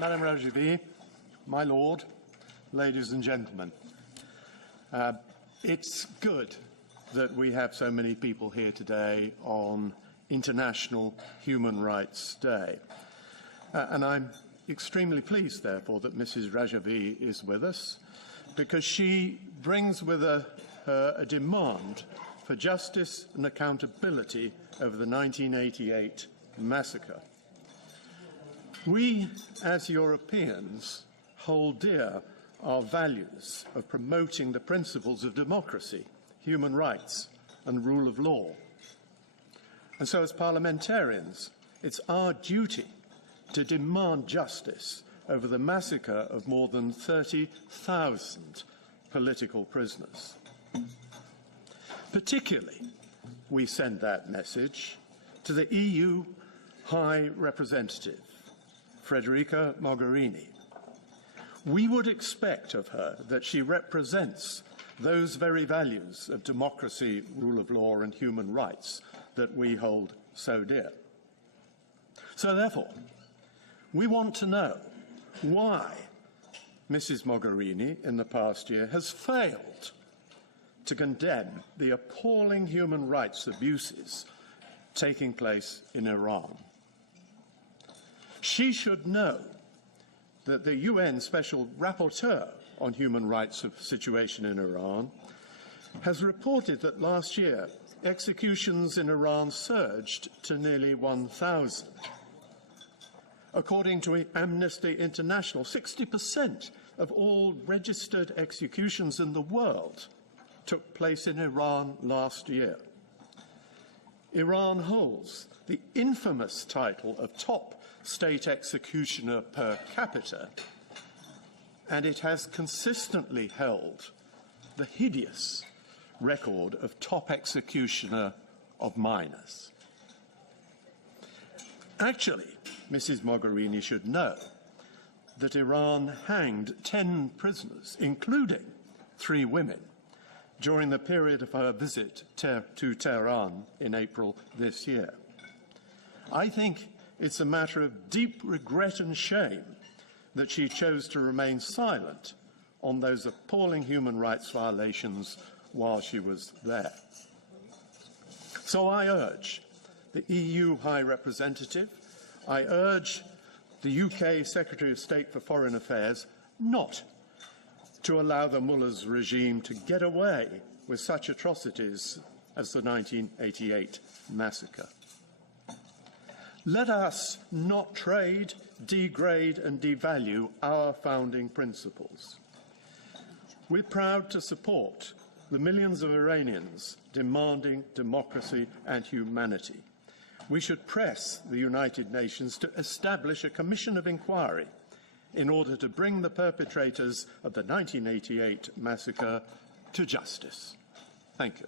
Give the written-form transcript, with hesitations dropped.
Madam Rajavi, my Lord, ladies and gentlemen, it's good that we have so many people here today on International Human Rights Day. And I'm extremely pleased, therefore, that Mrs. Rajavi is with us, because she brings with her a demand for justice and accountability over the 1988 massacre. We, as Europeans, hold dear our values of promoting the principles of democracy, human rights and rule of law. And so as parliamentarians, it's our duty to demand justice over the massacre of more than 30,000 political prisoners. Particularly, we send that message to the EU High Representative, Federica Mogherini. We would expect of her that she represents those very values of democracy, rule of law and human rights that we hold so dear. So therefore, we want to know why Mrs. Mogherini in the past year has failed to condemn the appalling human rights abuses taking place in Iran. She should know that the UN Special Rapporteur on Human Rights situation in Iran has reported that last year executions in Iran surged to nearly 1,000. According to Amnesty International, 60% of all registered executions in the world took place in Iran last year. Iran holds the infamous title of top state executioner per capita, and it has consistently held the hideous record of top executioner of minors. Actually, Mrs. Mogherini should know that Iran hanged 10 prisoners, including 3 women, during the period of her visit to Tehran in April this year. I think it's a matter of deep regret and shame that she chose to remain silent on those appalling human rights violations while she was there. So I urge the EU High Representative, I urge the UK Secretary of State for Foreign Affairs not to allow the mullah's regime to get away with such atrocities as the 1988 massacre. Let us not trade, degrade and devalue our founding principles. We're proud to support the millions of Iranians demanding democracy and humanity. We should press the United Nations to establish a commission of inquiry in order to bring the perpetrators of the 1988 massacre to justice. Thank you.